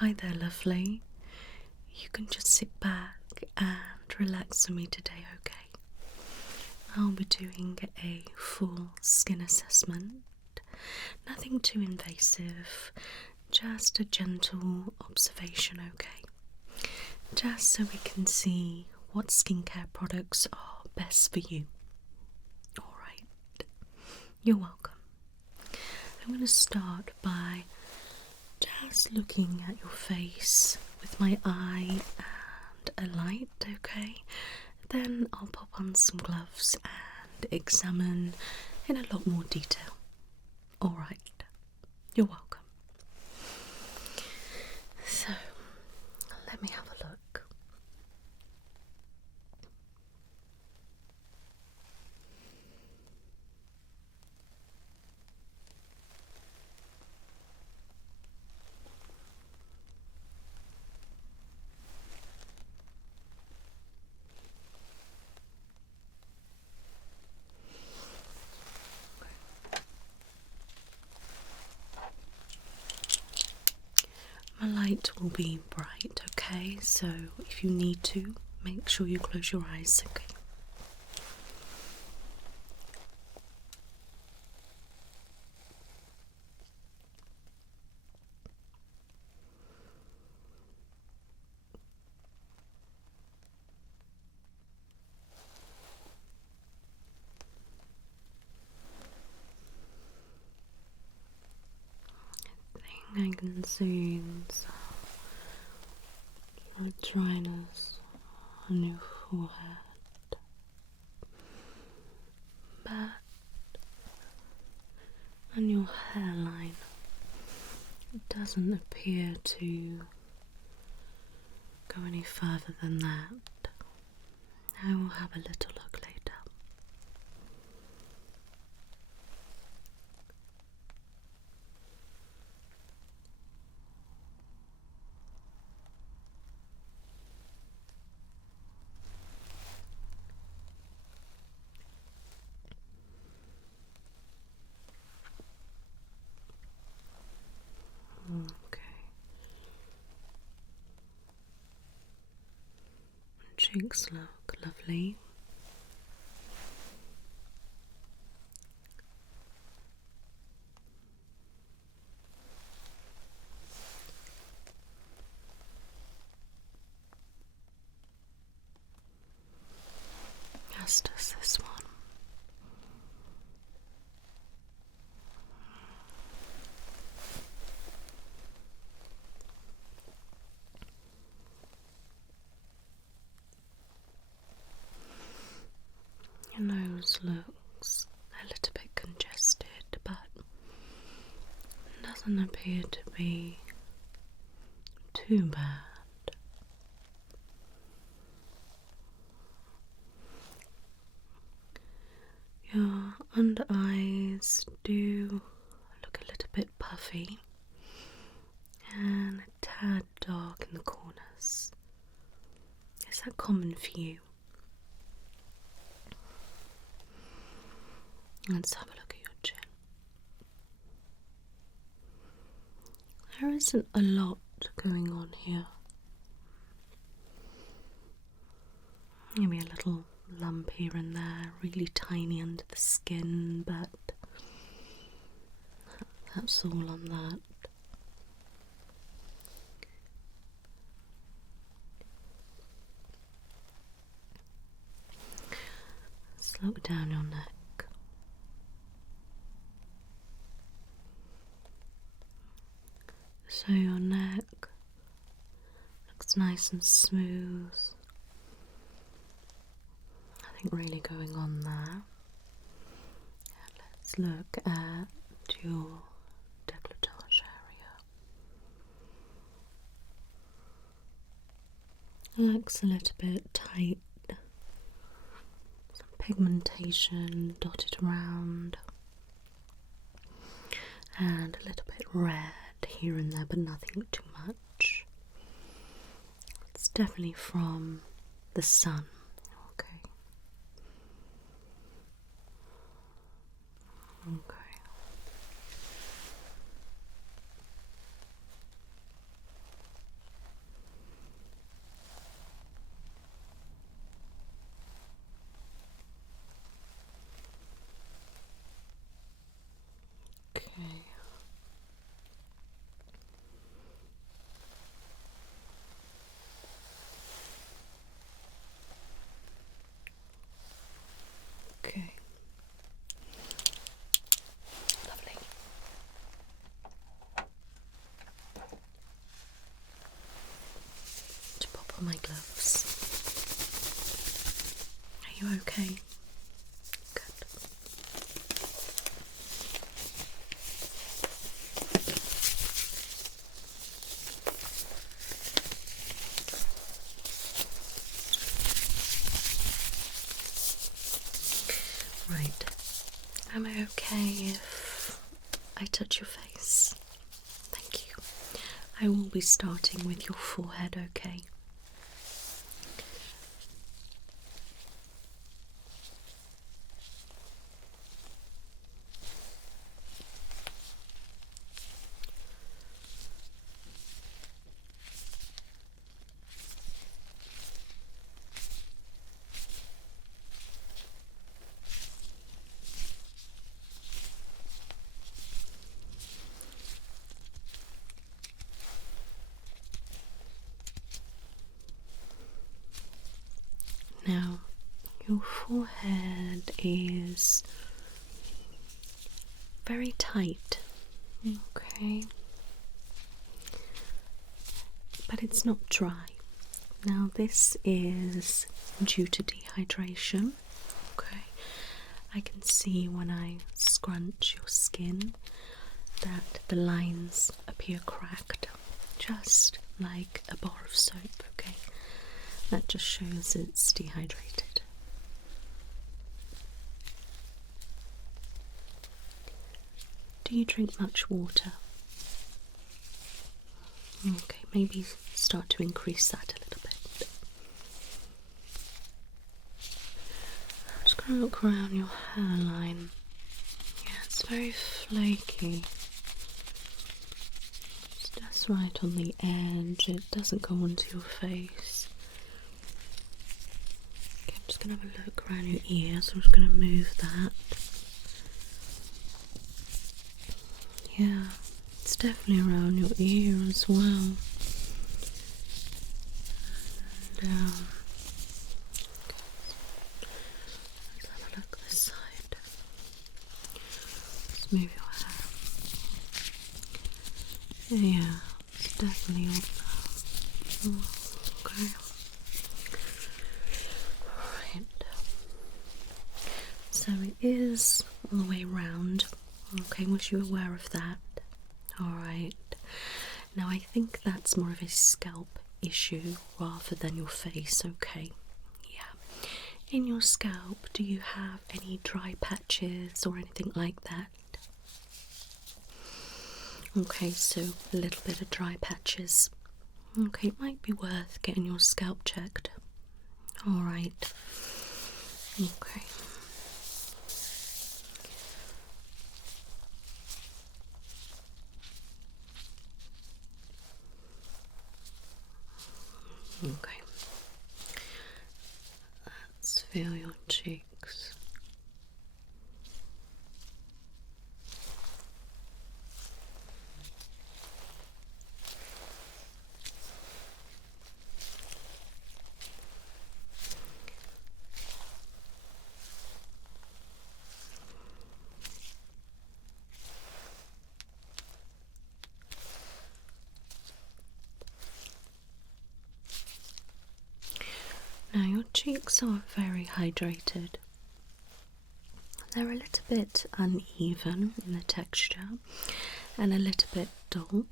Hi there, lovely. You can just sit back and relax with me today, okay? I'll be doing a full skin assessment. Nothing too invasive, just a gentle observation, okay? Just so we can see what skincare products are best for you. Alright, you're welcome. I'm going to start by just looking at your face with my eye and a light, okay? Then I'll pop on some gloves and examine in a lot more detail. Alright, you're welcome. So, let me have a look. My light will be bright, okay? So if you need to, make sure you close your eyes, okay? I can see some dryness on your forehead, but on your hairline it doesn't appear to go any further than that. I will have a little look later. Okay. Cheeks look lovely. As does this one. Your nose looks a little bit congested, but doesn't appear to be too bad. Your under eyes do look a little bit puffy and a tad dark in the corners. Is that common for you? Let's have a look at your chin. There isn't a lot going on here. Maybe a little lump here and there, really tiny under the skin, but that's all on that. Let's look down your neck. So your neck looks nice and smooth. Nothing really going on there. Let's look at your décolletage area. It looks a little bit tight. Some pigmentation dotted around. And a little bit red here and there, but nothing too much. It's definitely from the sun. Okay. Okay. you okay? Good. Right. Am I okay if I touch your face? Thank you. I will be starting with your forehead, okay? Now, your forehead is very tight, okay, but it's not dry. Now, this is due to dehydration, okay. I can see when I scrunch your skin that the lines appear cracked, just like a bar of soap, okay. That just shows it's dehydrated. Do you drink much water? Okay, maybe start to increase that a little bit. I'm just going to look around your hairline. Yeah, it's very flaky. It's just right on the edge. It doesn't go onto your face. Okay, I'm just going to have a look around your ears. I'm just going to move that. Yeah, it's definitely around your ear as well. And, let's have a look this side. Let's move your hair. Yeah, it's definitely up there. Okay. Right. So it is all the way round. Okay, was you aware of that? Alright. Now I think that's more of a scalp issue rather than your face, okay? Yeah. In your scalp, do you have any dry patches or anything like that? Okay, so a little bit of dry patches. Okay, it might be worth getting your scalp checked. Alright. Okay. Okay. Let's feel your cheeks. Now your cheeks are very hydrated. They're a little bit uneven in the texture and a little bit dull,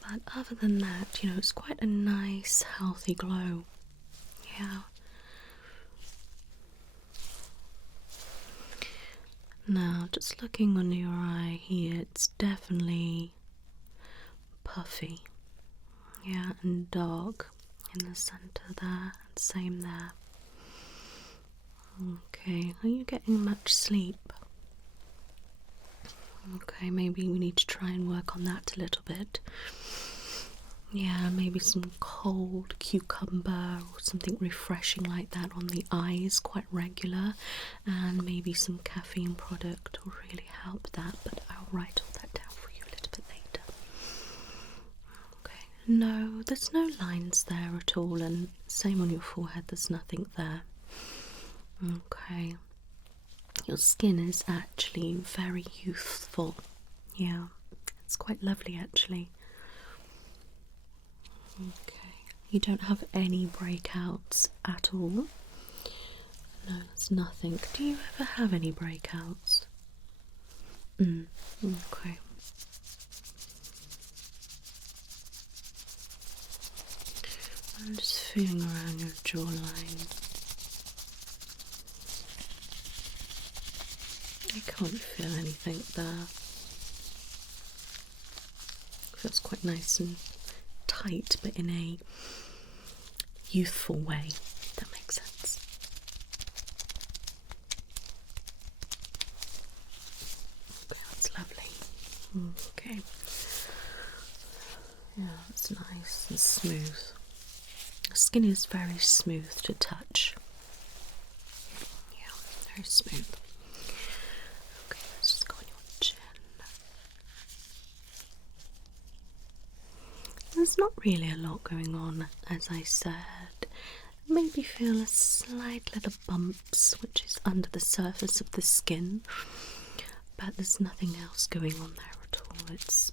but other than that, you know, it's quite a nice, healthy glow. Yeah. Now, just looking under your eye here, it's definitely puffy. Yeah, and dark in the centre there, and same there. Okay, are you getting much sleep? Okay, maybe we need to try and work on that a little bit. Yeah, maybe some cold cucumber or something refreshing like that on the eyes, quite regular, and maybe some caffeine product will really help that, but I'll write all that down for you a little bit later. Okay, no, there's no lines there at all, and same on your forehead, there's nothing there. Okay, your skin is actually very youthful. Yeah, it's quite lovely actually. Okay, you don't have any breakouts at all. No, there's nothing. Do you ever have any breakouts? Okay. I'm just feeling around your jawline. I can't feel anything there. Feels quite nice and tight, but in a youthful way, if that makes sense. Okay, that's lovely. Okay. Yeah, it's nice and smooth. The skin is very smooth to touch. Yeah, very smooth. Okay, let's just go on your chin. There's not really a lot going on, as I said. Maybe feel a slight little bumps, which is under the surface of the skin, but there's nothing else going on there at all. It's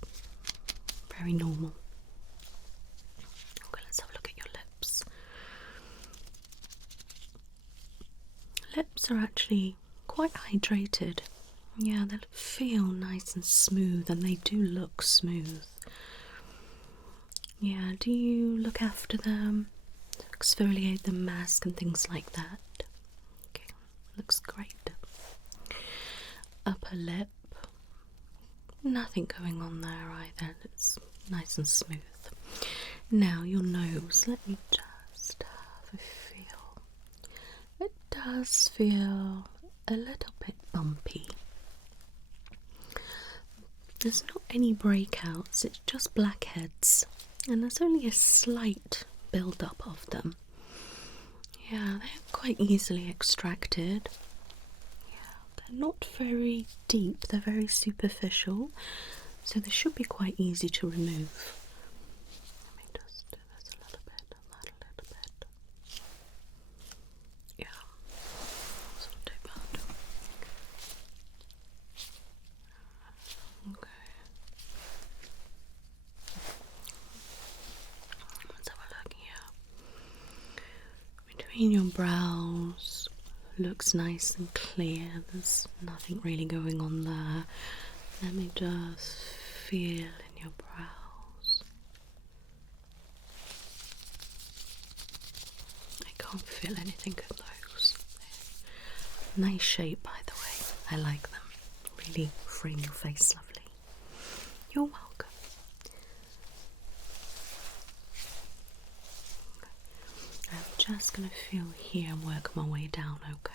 very normal. Okay, let's have a look at your lips. Lips are actually quite hydrated. Yeah, they feel nice and smooth, and they do look smooth. Yeah, do you look after them? Exfoliate them, mask and things like that? Okay, looks great. Upper lip. Nothing going on there either. It's nice and smooth. Now your nose. Let me just have a feel. It does feel a little bit bumpy. There's not any breakouts, it's just blackheads, and there's only a slight build-up of them. Yeah, they're quite easily extracted. Yeah, they're not very deep, they're very superficial, so they should be quite easy to remove. Let me just do this a little bit and that a little bit. Yeah, that's not too bad. Okay. Let's have a look here. Between your brows, looks nice and clear. There's nothing really going on there. Let me just feel in your brows. I can't feel anything in those. Nice shape, by the way. I like them. Really frame your face lovely. You're welcome. I'm just going to feel here and work my way down, okay?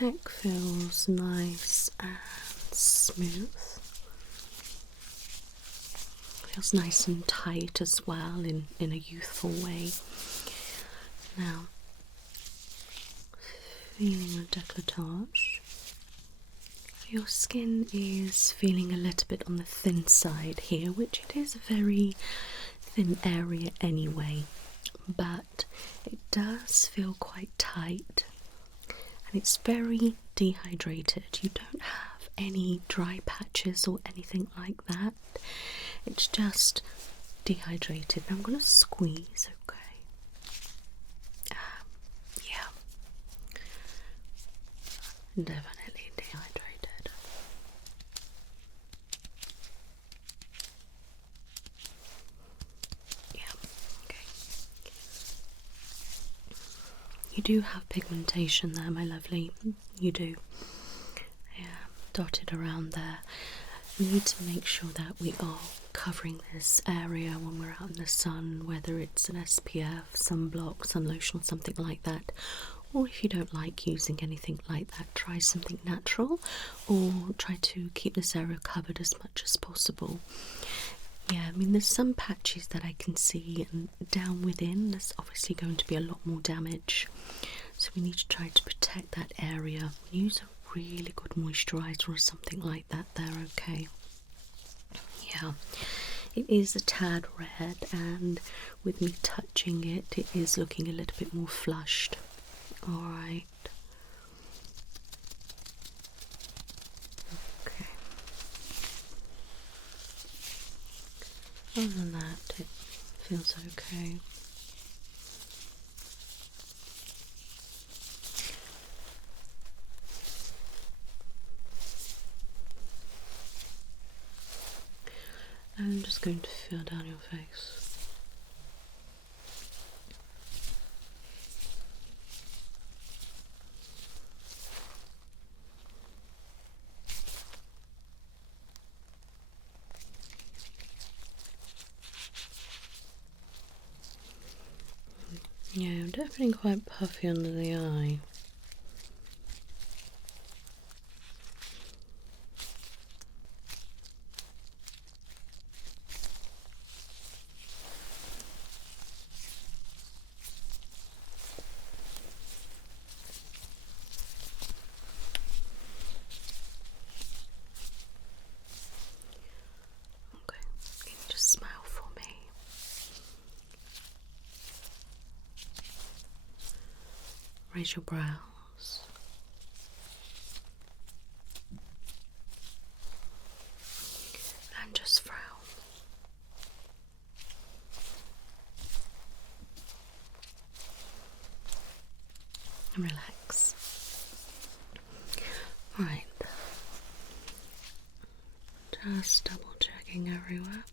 Neck feels nice and smooth. Feels nice and tight as well in a youthful way. Now, feeling the décolletage. Your skin is feeling a little bit on the thin side here, which it is a very thin area anyway, but it does feel quite tight and it's very dehydrated. You don't have any dry patches or anything like that. It's just dehydrated. I'm going to squeeze, okay? Yeah. Definitely dehydrated. Yeah, okay. You do have pigmentation there, my lovely. You do. Yeah, dotted around there. We need to make sure that we are covering this area when we're out in the sun, whether it's an SPF, sunblock, sun lotion, or something like that. Or if you don't like using anything like that, try something natural, or try to keep this area covered as much as possible. Yeah, I mean, there's some patches that I can see, and down within there's obviously going to be a lot more damage. So we need to try to protect that area. Use a really good moisturiser or something like that there, okay? Yeah, it is a tad red, and with me touching it, it is looking a little bit more flushed. Alright. Okay. Other than that, it feels okay. I'm just going to feel down your face. Yeah, definitely quite puffy under the eye. Okay, can you just smile for me? Raise your brows. And just frown. And relax. Right. Just double checking everywhere.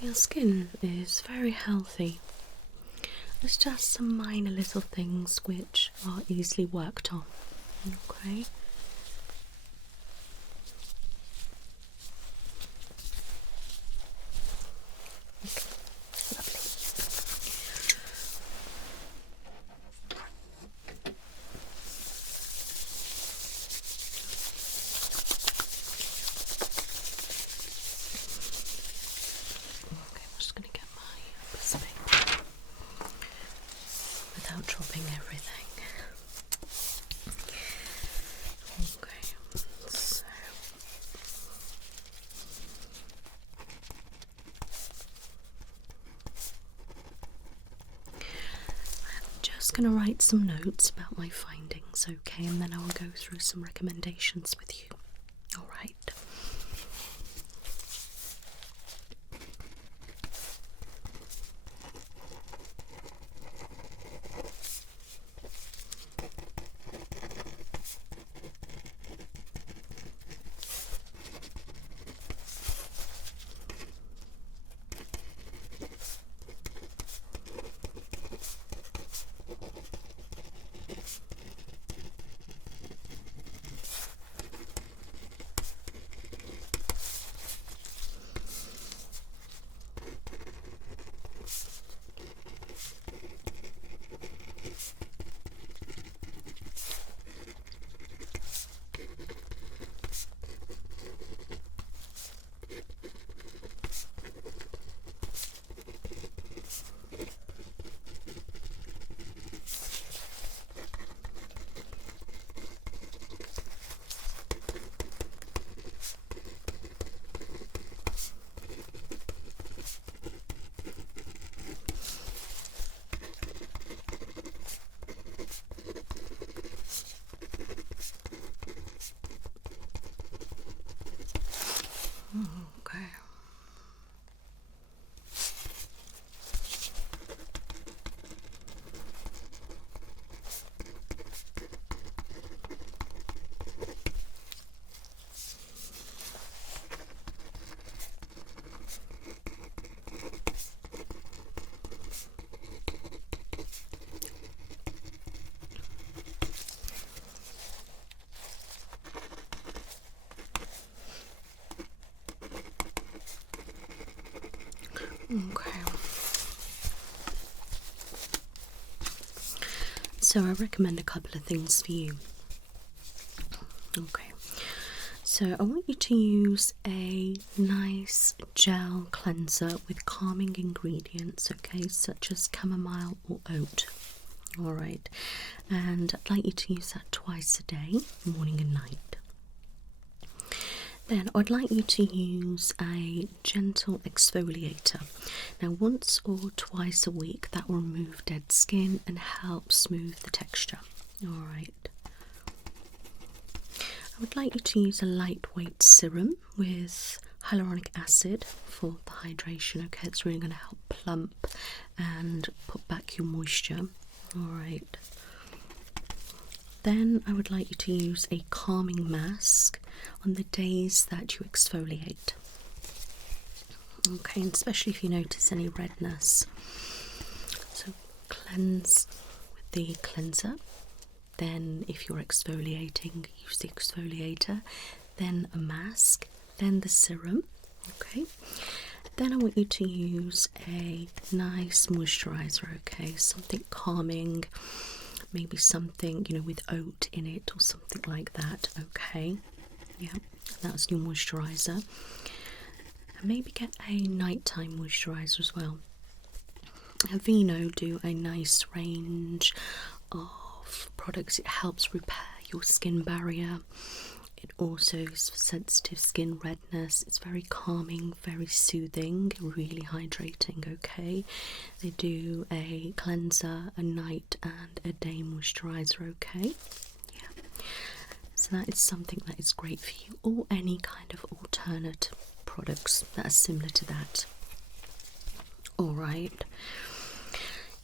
Your skin is very healthy. There's just some minor little things which are easily worked on. Okay. Lovely. Okay, I'm just going to get my perspective without dropping everything. Okay, so I'm just going to write some notes about my findings, okay, and then I will go through some recommendations with you. All right. Okay. Okay. So I recommend a couple of things for you. Okay. So I want you to use a nice gel cleanser with calming ingredients, okay, such as chamomile or oat. Alright. And I'd like you to use that twice a day, morning and night. Then I'd like you to use a gentle exfoliator. Now once or twice a week that will remove dead skin and help smooth the texture. Alright. I would like you to use a lightweight serum with hyaluronic acid for the hydration. Okay, it's really going to help plump and put back your moisture. Alright. Then I would like you to use a calming mask on the days that you exfoliate. Okay, and especially if you notice any redness. So cleanse with the cleanser. Then if you're exfoliating, use the exfoliator. Then a mask. Then the serum. Okay. Then I want you to use a nice moisturizer. Okay, something calming. Maybe something, with oat in it or something like that. Okay, yeah, that's your moisturizer. And maybe get a nighttime moisturizer as well. Aveeno do a nice range of products. It helps repair your skin barrier. It also is for sensitive skin redness. It's very calming, very soothing, really hydrating, okay? They do a cleanser, a night and a day moisturizer, okay? Yeah. So that is something that is great for you, or any kind of alternate products that are similar to that. Alright.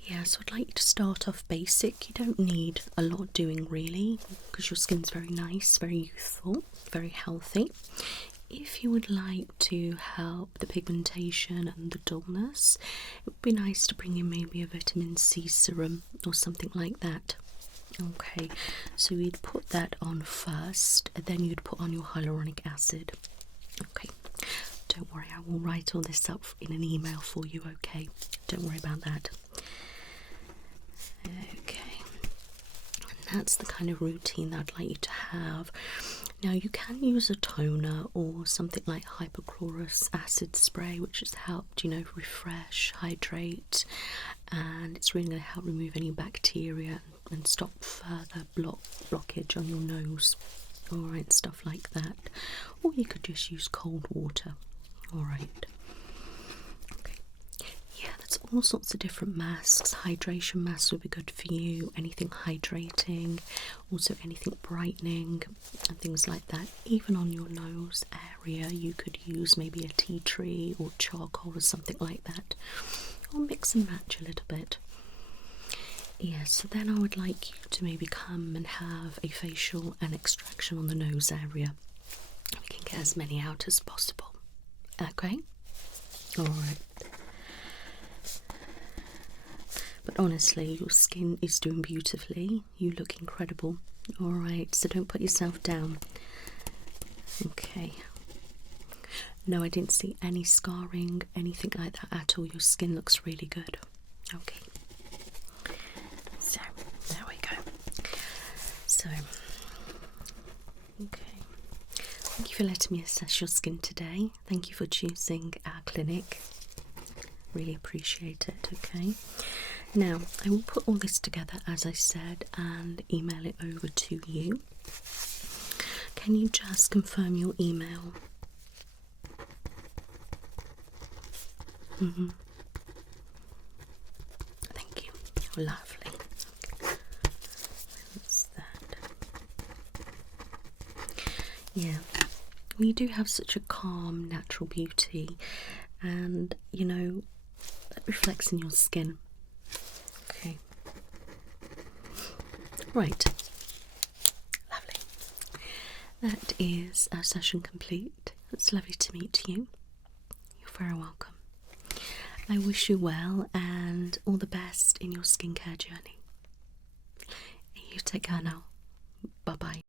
Yeah, so I'd like you to start off basic. You don't need a lot doing really, because your skin's very nice, very youthful, very healthy. If you would like to help the pigmentation and the dullness, it would be nice to bring in maybe a vitamin C serum or something like that. Okay, so you'd put that on first, and then you'd put on your hyaluronic acid. Okay, don't worry, I will write all this up in an email for you, okay? Don't worry about that. Okay, and that's the kind of routine that I'd like you to have. Now you can use a toner or something like hypochlorous acid spray, which has helped, refresh, hydrate, and it's really going to help remove any bacteria and stop further blockage on your nose. Alright, stuff like that. Or you could just use cold water. Alright. Yeah, there's all sorts of different masks. Hydration masks would be good for you. Anything hydrating, also anything brightening and things like that. Even on your nose area, you could use maybe a tea tree or charcoal or something like that. Or mix and match a little bit. Yeah, so then I would like you to maybe come and have a facial and extraction on the nose area. We can get as many out as possible. Okay? Alright. But honestly, your skin is doing beautifully. You look incredible. Alright, so don't put yourself down. Okay. No, I didn't see any scarring, anything like that at all. Your skin looks really good. Okay. So, there we go. So, okay. Thank you for letting me assess your skin today. Thank you for choosing our clinic. Really appreciate it, okay? Now, I will put all this together, as I said, and email it over to you. Can you just confirm your email? Thank you. Lovely. Okay. What's that? Yeah, we do have such a calm, natural beauty, and that reflects in your skin. Okay. Right. Lovely. That is our session complete. It's lovely to meet you. You're very welcome. I wish you well and all the best in your skincare journey. You take care now. Bye bye.